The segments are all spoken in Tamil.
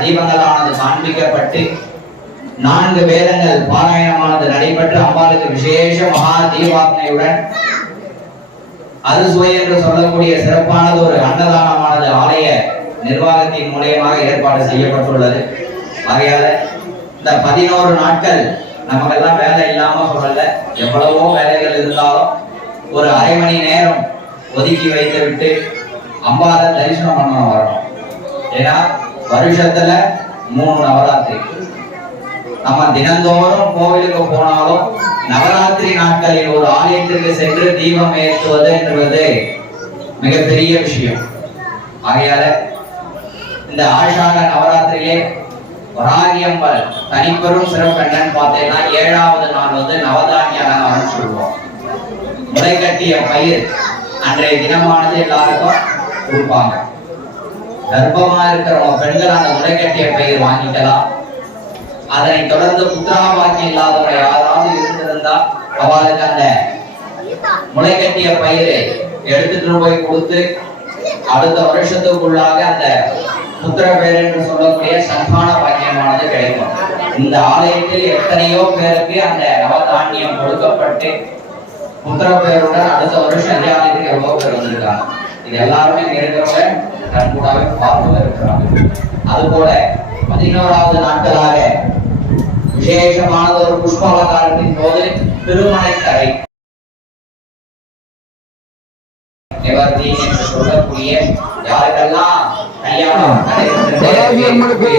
தீபங்களானது காண்பிக்கப்பட்டு 4 வேதங்கள் பாராயணமானது நடைபெற்று அம்பாளுக்கு விசேஷ மகா தீபாவனையுடன் அறுசுவை என்று சொல்லக்கூடிய சிறப்பானது ஒரு அன்னதானமானது ஆலய நிர்வாகத்தின் மூலமாக ஏற்பாடு செய்யப்பட்டுள்ளது. ஆகையால இந்த 11 நாட்கள் நமக்கெல்லாம் வேலை இல்லாம சொல்லல, எவ்வளவோ வேலைகள் இருந்தாலும் ஒரு அரை மணி நேரம் ஒதுக்கி வைத்து விட்டு அம்பாளை தரிசனம் பண்ண வரணும். ஏன்னா வருஷத்துல 3 நவராத்திரி. நம்ம தினந்தோறும் கோவிலுக்கு போனாலும் நவராத்திரி நாட்களில் ஒரு ஆலயத்திற்கு சென்று தீபம் ஏற்றுவது என்பது மிகப்பெரிய விஷயம். ஆகையால இந்த ஆஷாட நவராத்திரியிலே வராகியம்பல் தனிப்பெரும் சிறப்பு என்னன்னு பார்த்தீங்கன்னா 7வது நாள் நவதானியம் சொல்லுவோம். முளை கட்டிய பயிர் அன்றைய தினமானது எல்லாருக்கும் கொடுப்பாங்க. கர்ப்பமா இருக்கிறவங்க பெண்கள் அந்த முளை கட்டிய பயிர் வாங்கிக்கலாம். அதனை தொடர்ந்து புத்திரா பாக்கி இல்லாதவங்க யாராவது இருந்திருந்தா அவளுக்கு அந்த முளை கட்டிய பயிரை எடுத்துட்டு போய் கொடுத்து அடுத்த வருஷத்துக்குள்ளாக அந்த புத்திர பேர் என்று சொல்லக்கூடிய சந்தான பாக்கியமானது கிடைக்கும். இந்த ஆலயத்தில் எத்தனையோ பேருக்கு அந்த நவதானியம் கொடுக்கப்பட்டு புத்திர பேருடன் அடுத்த வருஷம் அஞ்சாலயத்துக்கு எவ்வளவு பேர் வந்திருக்காங்க. இது எல்லாருமே இருக்கிறவங்க கண்கூடாவே பார்த்து இருக்கிறாங்க. அதுபோல 11வது நாட்களாக விசேஷமானது ஒரு புஷ்பாலங்காரத்தின் போது திருமணக்கரை நிவர்த்தி என்று சொல்லக்கூடிய யாருக்கெல்லாம் கல்யாணம் வராகி அம்மனுக்கு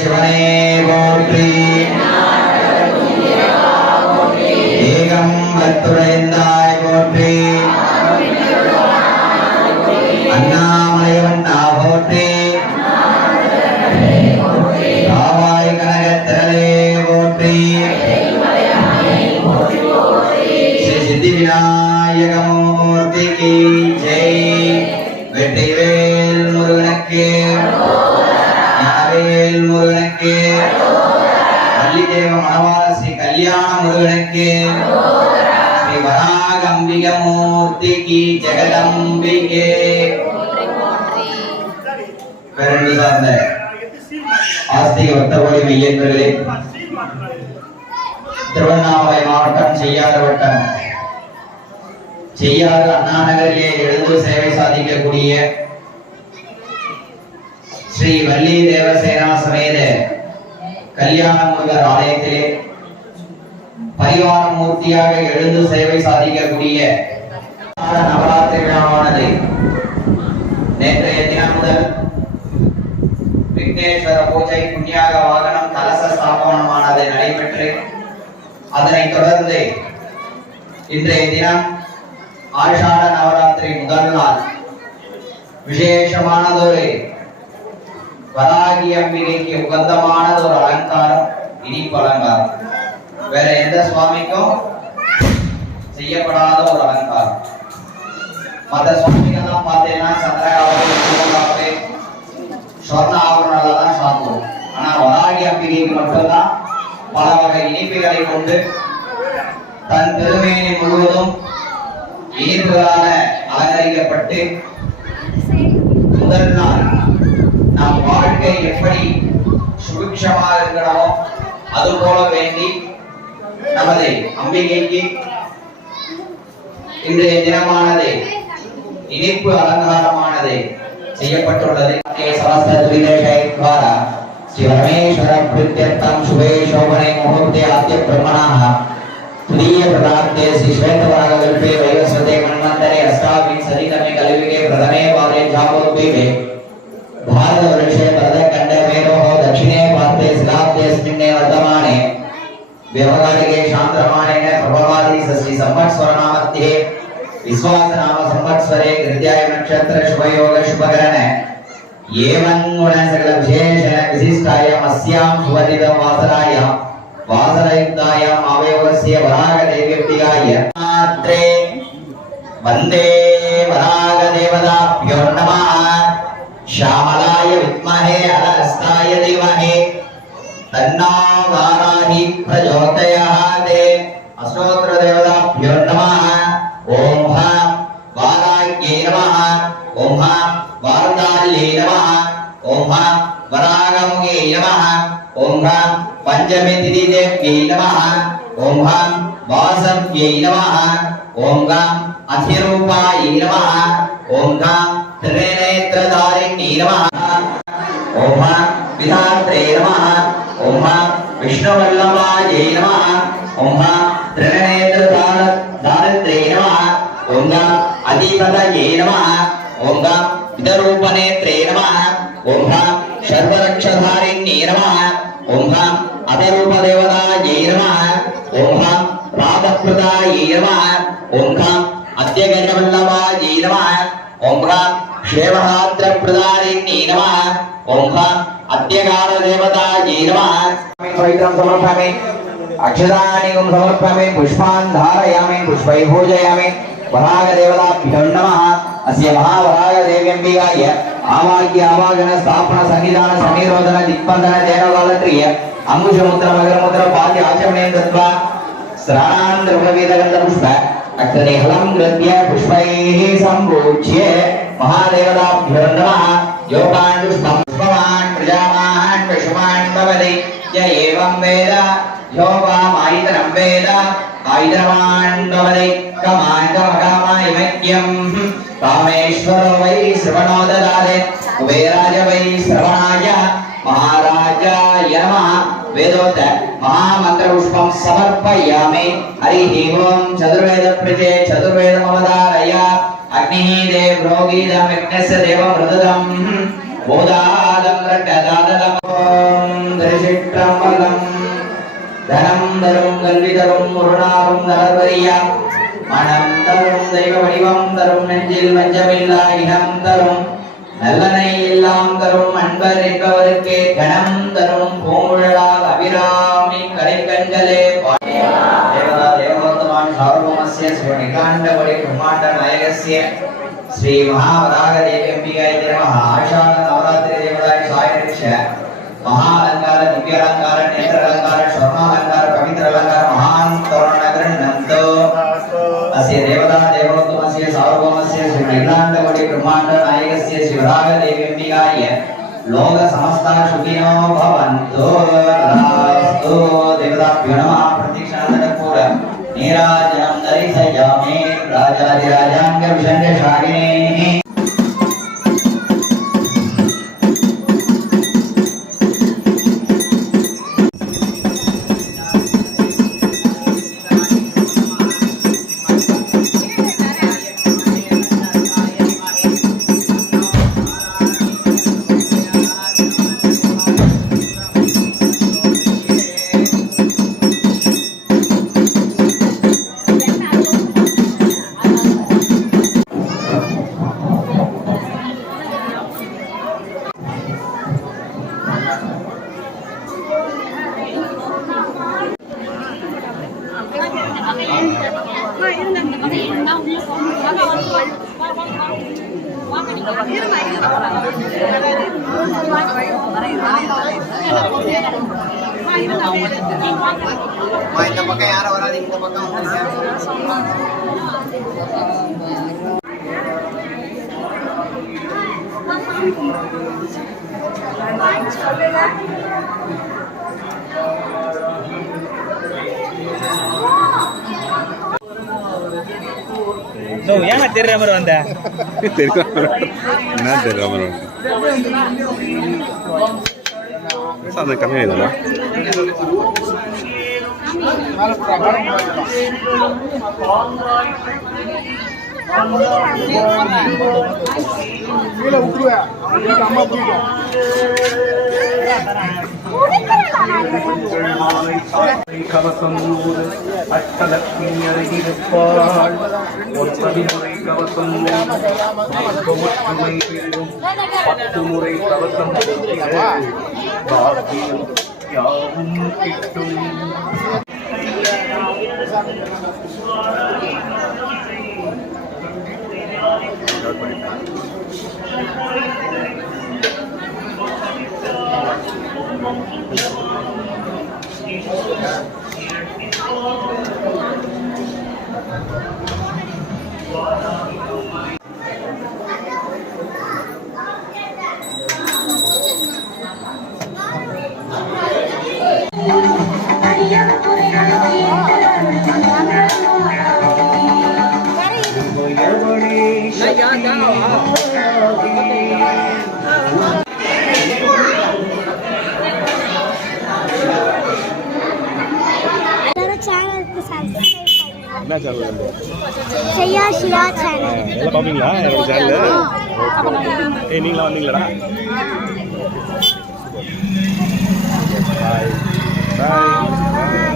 சிவனே போற்றி. ஏகம்பத்துரைந்தாய் போற்றி. அண்ணாமலைவண்ணா போற்றி. காவாய் கனகத்திரளே போற்றி. ஸ்ரீ சித்தி விநாயகமூர்த்திக்கு ஜெய். வெற்றிவேல் முருகனுக்கு, ஞானவேல் முருகனுக்கு, வள்ளிதேவ மணவாள ஸ்ரீ கல்யாண முருகனுக்கு, ஸ்ரீ வராக அம்பிகமூர்த்திக்கு ஜெகதம்பிகே. பேரன்பு சார்ந்த ஆஸ்திக பக்தர்கோடி மெய்யன்பர்களே, திருவண்ணாமலை மாவட்டம் செய்யாறு வட்டம் செய்யாறு அண்ணா நகரிலே எழுந்து சேவை சாதிக்கக்கூடிய ஸ்ரீ வள்ளி தேவசேனா சமேத கல்யாண முருகர் ஆலயத்திலே பரிவார மூர்த்தியாக எழுந்து சேவை சாதிக்கக்கூடிய நவராத்திரி விழாவானது நேற்றைய தினம் முதல் விக்னேஸ்வர பூஜை புண்ணியாக வாகனம் கலச ஸ்தாபனமானது நடைபெற்று அதனைத் தொடர்ந்து இன்றைய தினம் ஆஷாட நவராத்திரி முதல் நாள் விசேஷமானதொரு வராகி அம்பிகைக்கு உகந்தமானதொரு அலங்காரம் இனிப்பு அலங்காரம். வேற எந்த சுவாமிக்கும் செய்யப்படாத ஒரு அலங்காரம். மற்ற சுவாமிகள்லாம் பார்த்தீங்கன்னா சந்திரகாவே சொர்ண ஆபரணால தான் சாத்துவோம். ஆனா வராகி அம்பிகைக்கு மட்டும்தான் பல வகை இனிப்புகளை கொண்டு தன் பெருமையை முழுவதும் இனிப்புகளால அலங்கரிக்கப்பட்டு முதல் நாள் நம் வாழ்க்கை எப்படி சுபிக்ஷமாக இருக்கணுமோ அது போல வேண்டி நமது அம்பிகைக்கு இன்றைய தினமானது இனிப்பு அலங்காரமானது செய்யப்பட்டுள்ளது. ஸ்ரீ பரமேஸ்வர பிரித்யர்த்தம் சுபே சோபனை முகூர்த்தே ஆத்ய பிரம்மணாः துரிய பிரதார்த்தே ஸ்ரீ ஸ்வேதவராகல்பே வைவஸ்வதே மன்வந்தரே அஷ்டாவிंशतितमे कलियुगे प्रथमे वारे जाबोद्वीपे भारतवर्षे भरतखण्डे मेरोः दक्षिणे पार्श्वे शिलाब्देऽस्मिन्ने वर्तमाने व्यवहारिके शान्तरमाणेन प्रभवादि षष्ठी संवत्सरनामध्ये विश्वासनाम संवत्सरे कृत्याय नक्षत्र शुभयोग शुभकरण एवं गुण सकल विशेषण विशिष्टायाम् अस्यां शुभदिनं वासरायां वासरयुक्तायाम् आवयवस्य वराहदेव्यप्तिकाय मात्रे वन्दे वराहदेवताभ्यो नमः श्यामलाय विद्महे अलहस्ताय धीमहि तन्नो वाराहि प्रचोदयात् अष्टोत्तरदेवताभ्यो नमः ओम हां वाराह्यै नमः ओम हां वारदाल्यै नमः ओम हां वराहमुखे नमः ओम हां पंचमी तिथि देव्यै नमः ओम हां वासव्यै नमः ओम हां अधिरूपाय नमः ओम हां त्रिनेत्रधारिण्यै नमः ओम हां विधात्रे नमः ओम हां विष्णुवल्लभाय नमः ओम हां त्रिनेत्रधारित्रे नमः ओम हां अधिपतये नमः ओम हां विदरूपनेत्रे नमः ओम हां सर्वरक्षधारिण्यै नमः ओम हां अधरूपदेवतायै नमः ओम हां राधप्रदायै नमः ओम हां अद्यगजवल्लभायै नमः ओम हां क्षेमहात्रप्रदारिण्यै नमः ओम हां अद्यकारदेवतायै नमः पवित्रं समर्पयामि अक्षराणि समर्पयामि पुष्पान् धारयामि पुष्पैः पूजयामि वराहदेवताभ्यो नमः अस्य महावराहदेव्यम्बिकाय आवाह्य आवाहन स्थापन सन्निधान सन्निरोधन दिक्बन्धन देवकालक्रिय अंकुशमुद्र मकरमुद्र पाद्य आचमनेन दत्वा स्नानान् द्रव्यवेदगन्धपुष्प अक्षरेहलं गृह्य पुष्पैः सम्पूज्य महादेवताभ्यो नमः योगान् पुष्पवान् प्रजावान् पशुमान् भवति य एवं वेद योगामायितनं वेद आयुधवान् भवति कमान्तमकामायमज्ञं कामेश्वरो वै श्रवणो ददाति कुबेराज वै श्रवणाय महाराजाय नमः वेदोक्त महामन्त्रपुष्पं समर्पयामि हरिः ओं चतुर्वेदप्रजे चतुर्वेदमवधारय अग्निः देवरोगीदं यज्ञस्य देवमृदुदं बोधादं रट्टदादं दर्शित्रमलं धनं दरुं कल्विदरुं मुरुणारुं दलर्वरिया मनं दरुं दैव वडिवं दरुं நெஞ்சில் வஞ்சமில்லா இனம் தரும் நல்லனை எல்லாம் தரும் அன்பர் என்பவருக்கே கணம் தரும் பூங்குழலால் அபிராமி கடைக்கண்களே தேவதா தேவவர்த்தமான் சார்வமஸ்ய ஸ்ரீகாண்டபடி பிரம்மாண்ட நாயகஸ்ய ஸ்ரீ மகாவராக தேவியம்பிகாய நமः ஆஷாட நவராத்திரி தேவதாய சாயனிஷ महालंकार दिव्य अलंकार नेत्र अलंकार स्वर्णालंकार पवित्र अलंकार महान तोरण नंदो अस्य देवता देवोत्तमस्य सार्वभौमस्य श्री नैलांडकोटि ब्रह्मांड नायकस्य शिवराग देव्यम्बिकाय लोक समस्ता सुखिनो भवन्तु रास्तु देवताभ्यो नमः प्रतीक्षानन्दपूर नीराजनं दर्शयामि राजाधिराजांग विषण्ड शागिने இந்த பக்கம் யாரும் வராது, இந்த பக்கம் ஏங்க தெரியற மாதிரி வந்த என்ன தெரியல அந்த கம்மியாக கவசம் அஷ்டலட்சுமி அழகிருப்பாள் ஒன்பது முறை கவசம் ஒற்றுமை பெறும் 10 முறை கவசம் பாக்கியம் யாவும் கிட்டும். என்ன சேனல்? செய்யா ஷியா சேனல். எல்லாம் பார்ப்பீங்களா என்னோட சேனல்? நீங்களா வந்தீங்களா? பாய் பாய்.